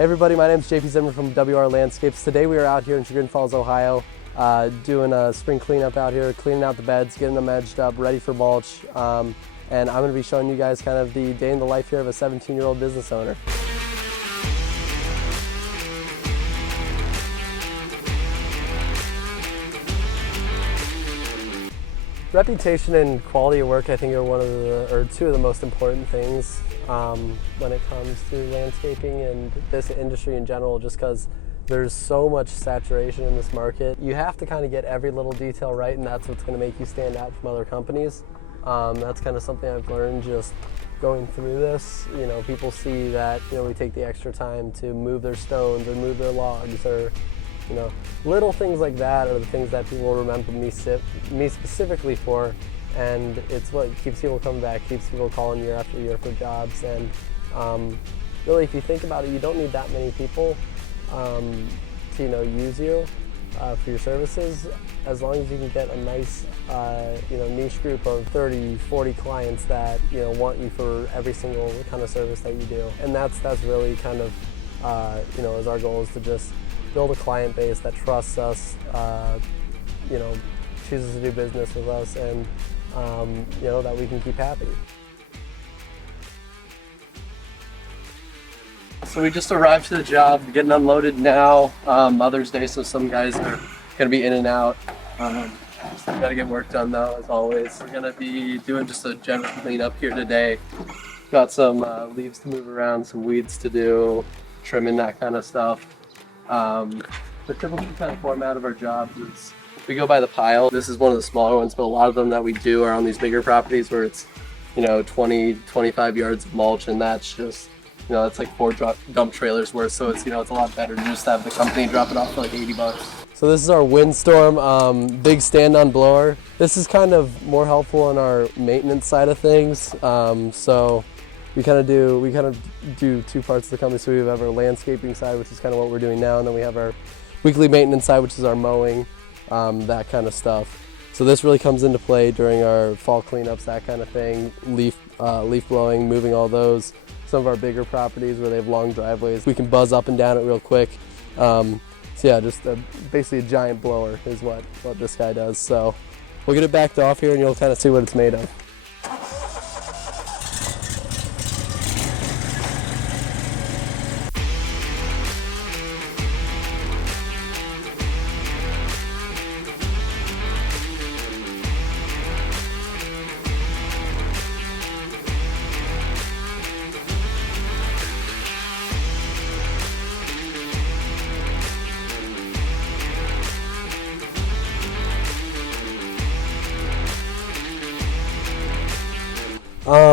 Hey everybody, my name is JP Zimmer from WR Landscapes. Today we are out here in Chagrin Falls, Ohio, doing a spring cleanup out here, cleaning out the beds, getting them edged up, ready for mulch. And I'm going to be showing you guys kind of the day in the life here of a 17-year-old business owner. Reputation and quality of work, I think, are two of the most important things when it comes to landscaping and this industry in general, just because there's so much saturation in this market. You have to kind of get every little detail right, and that's what's going to make you stand out from other companies. That's kind of something I've learned just going through this. You know, people see that, you know, we take the extra time to move their stones or move their logs, or you know, little things like that are the things that people will remember me specifically for, and it's what keeps people coming back, keeps people calling year after year for jobs. And really, if you think about it, you don't need that many people to, you know, use you for your services, as long as you can get a nice you know, niche group of 30, 40 clients that, you know, want you for every single kind of service that you do. And that's really kind of you know, is our goal, is to just build a client base that trusts us, you know, chooses to do business with us, and you know, that we can keep happy. So we just arrived to the job, getting unloaded now. Mother's Day, so some guys are gonna be in and out. Still gotta get work done though, as always. We're gonna be doing just a general cleanup here today. Got some leaves to move around, some weeds to do, trimming, that kind of stuff. The typical kind of format of our jobs is we go by the pile. This is one of the smaller ones, but a lot of them that we do are on these bigger properties where it's, you know, 20, 25 yards of mulch, and that's just, you know, that's like 4 dump trailers worth. So it's, you know, it's a lot better to just have the company drop it off for like 80 bucks. So this is our windstorm big stand-on blower. This is kind of more helpful on our maintenance side of things. So we kind of do two parts of the company. So we have our landscaping side, which is kind of what we're doing now, and then we have our weekly maintenance side, which is our mowing, that kind of stuff. So this really comes into play during our fall cleanups, that kind of thing, leaf blowing, moving all those. Some of our bigger properties where they have long driveways, we can buzz up and down it real quick. So yeah, just basically a giant blower is what this guy does. So we'll get it backed off here and you'll kind of see what it's made of.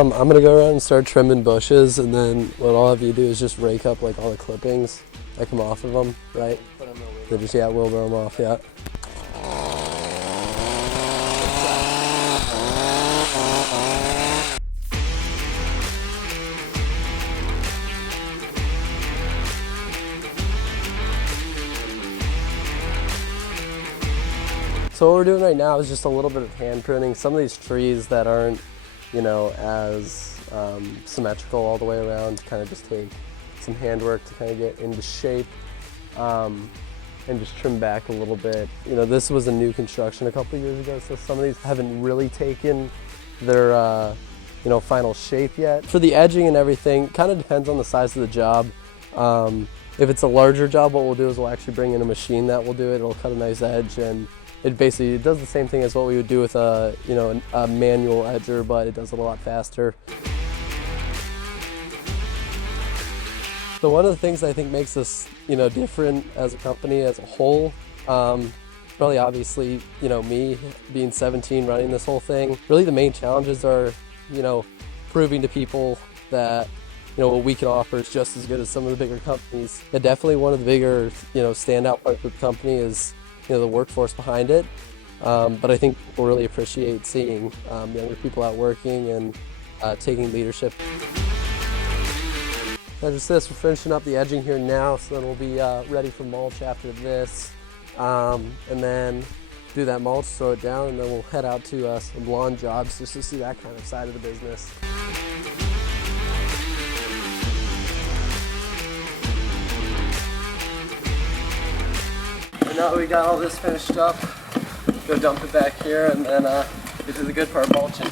I'm gonna go around and start trimming bushes, and then what I'll have you do is just rake up like all the clippings that come off of them, right? They just, yeah, wheelbarrow them off, yeah. So what we're doing right now is just a little bit of hand pruning. Some of these trees that aren't, you know, as symmetrical all the way around, kind of just take some handwork to kind of get into shape, and just trim back a little bit. You know, this was a new construction a couple of years ago, so some of these haven't really taken their you know, final shape yet. For the edging and everything, kind of depends on the size of the job. If it's a larger job, what we'll do is we'll actually bring in a machine that will do it. It'll cut a nice edge, and it basically does the same thing as what we would do with a, you know, a manual edger, but it does it a lot faster. So one of the things I think makes us, you know, different as a company as a whole, really obviously, you know, me being 17 running this whole thing, really the main challenges are, you know, proving to people that, you know, what we can offer is just as good as some of the bigger companies. And definitely one of the bigger, you know, standout parts of the company is, you know, the workforce behind it. But I think people really appreciate seeing younger people out working and taking leadership. Now just this, we're finishing up the edging here now, so then we'll be ready for mulch after this. And then do that mulch, throw it down, and then we'll head out to some lawn jobs just to see that kind of side of the business. now that we got all this finished up, go dump it back here and then get to the good part, mulching.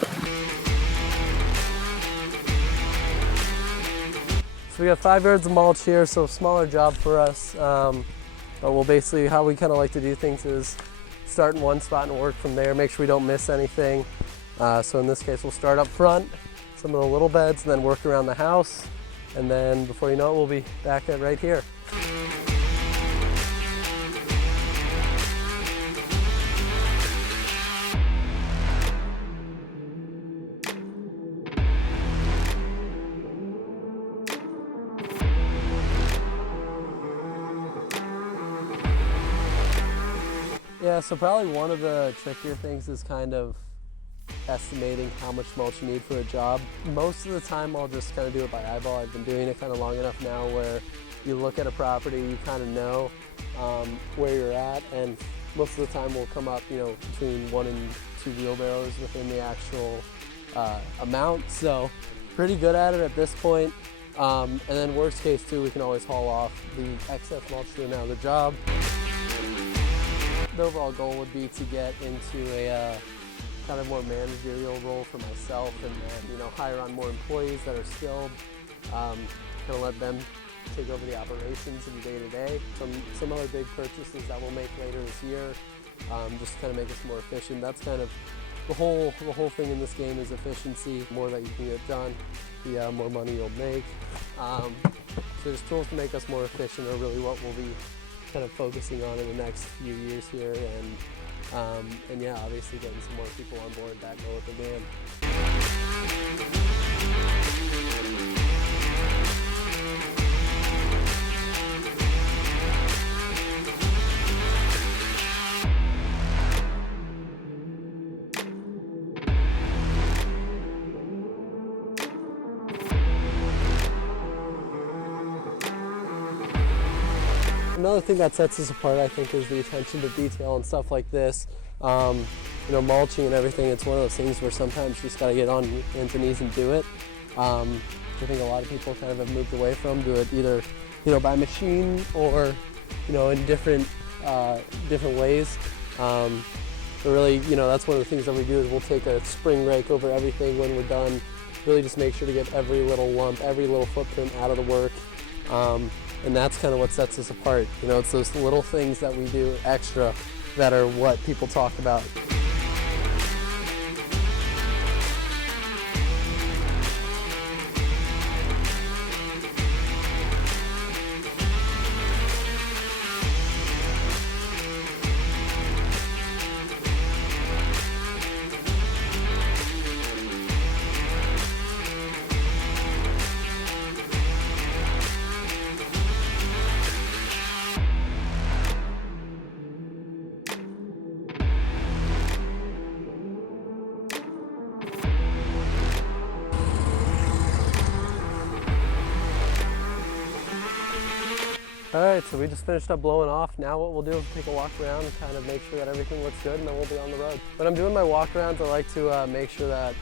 So we got 5 yards of mulch here, so smaller job for us. But we'll basically, how we kind of like to do things is start in one spot and work from there, make sure we don't miss anything. So in this case, we'll start up front, some of the little beds, and then work around the house. And then before you know it, we'll be back at right here. Yeah, so probably one of the trickier things is kind of estimating how much mulch you need for a job. Most of the time I'll just kind of do it by eyeball. I've been doing it kind of long enough now where you look at a property, you kind of know where you're at, and most of the time we'll come up, you know, between 1 and 2 wheelbarrows within the actual amount. So pretty good at it at this point. And then worst case too, we can always haul off the excess mulch to another job. The overall goal would be to get into a kind of more managerial role for myself, and then, you know, hire on more employees that are skilled, kind of let them take over the operations in day-to-day. Some other big purchases that we'll make later this year, just to kind of make us more efficient. That's kind of the whole thing in this game is efficiency. The more that you can get done, the more money you'll make. So there's tools to make us more efficient are really what we'll be kind of focusing on in the next few years here, and yeah, obviously getting some more people on board that know what they're doing. Another thing that sets us apart, I think, is the attention to detail and stuff like this. You know, mulching and everything, it's one of those things where sometimes you just got to get on your hands and knees and do it. I think a lot of people kind of have moved away from do it either, you know, by machine or, you know, in different ways. But really, you know, that's one of the things that we do is we'll take a spring rake over everything when we're done. Really just make sure to get every little lump, every little footprint out of the work. And that's kind of what sets us apart. You know, it's those little things that we do extra that are what people talk about. All right, so we just finished up blowing off. Now what we'll do is take a walk around and kind of make sure that everything looks good, and then we'll be on the road. When I'm doing my walk arounds, I like to make sure that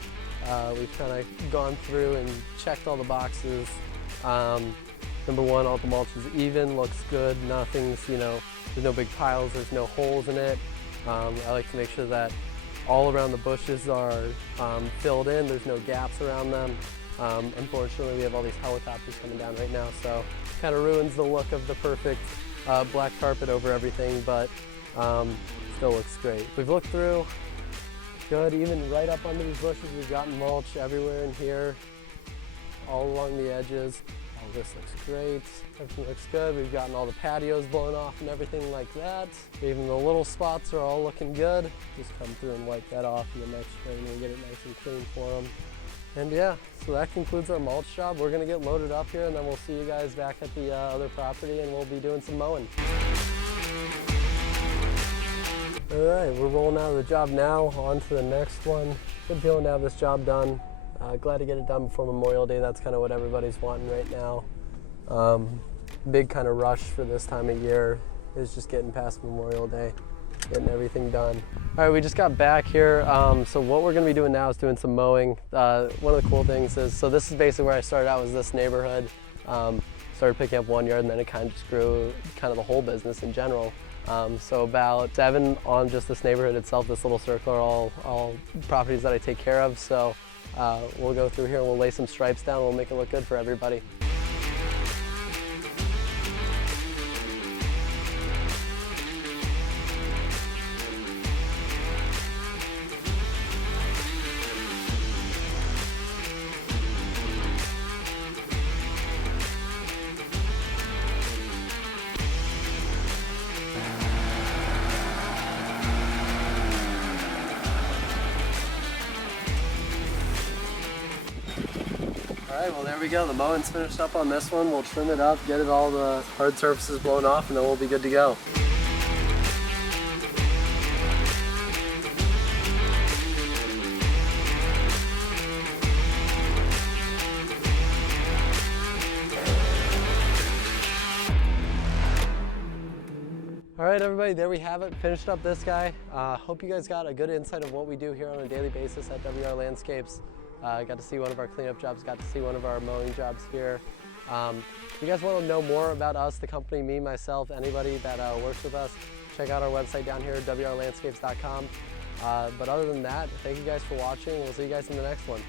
we've kind of gone through and checked all the boxes. Number one, all the mulch is even, looks good, nothing's, you know, there's no big piles, there's no holes in it. I like to make sure that all around the bushes are filled in, there's no gaps around them. Unfortunately, we have all these helicopters coming down right now, so kind of ruins the look of the perfect black carpet over everything, but still looks great. We've looked through, good, even right up under these bushes, we've gotten mulch everywhere in here, all along the edges. Oh, this looks great, everything looks good. We've gotten all the patios blown off and everything like that. Even the little spots are all looking good. Just come through and wipe that off in the next spring and get it nice and clean for them. And yeah, so that concludes our mulch job. We're gonna get loaded up here and then we'll see you guys back at the other property and we'll be doing some mowing. All right, we're rolling out of the job now, on to the next one. Good feeling to have this job done. Glad to get it done before Memorial Day. That's kind of what everybody's wanting right now. Big kind of rush for this time of year is just getting past Memorial Day, getting everything done. All right, we just got back here. So what we're gonna be doing now is doing some mowing. One of the cool things is, so this is basically where I started out, was this neighborhood. Started picking up one yard and then it kind of just grew, kind of the whole business in general. So about 7 on just this neighborhood itself. This little circle are all properties that I take care of. So we'll go through here and we'll lay some stripes down. We'll make it look good for everybody. All right, well there we go. The mowing's finished up on this one. We'll trim it up, get it all the hard surfaces blown off, and then we'll be good to go. All right, everybody, there we have it. Finished up this guy. Hope you guys got a good insight of what we do here on a daily basis at WR Landscapes. Got to see one of our cleanup jobs, got to see one of our mowing jobs here. If you guys want to know more about us, the company, me, myself, anybody that works with us, check out our website down here, wrlandscapes.com. But other than that, thank you guys for watching. We'll see you guys in the next one.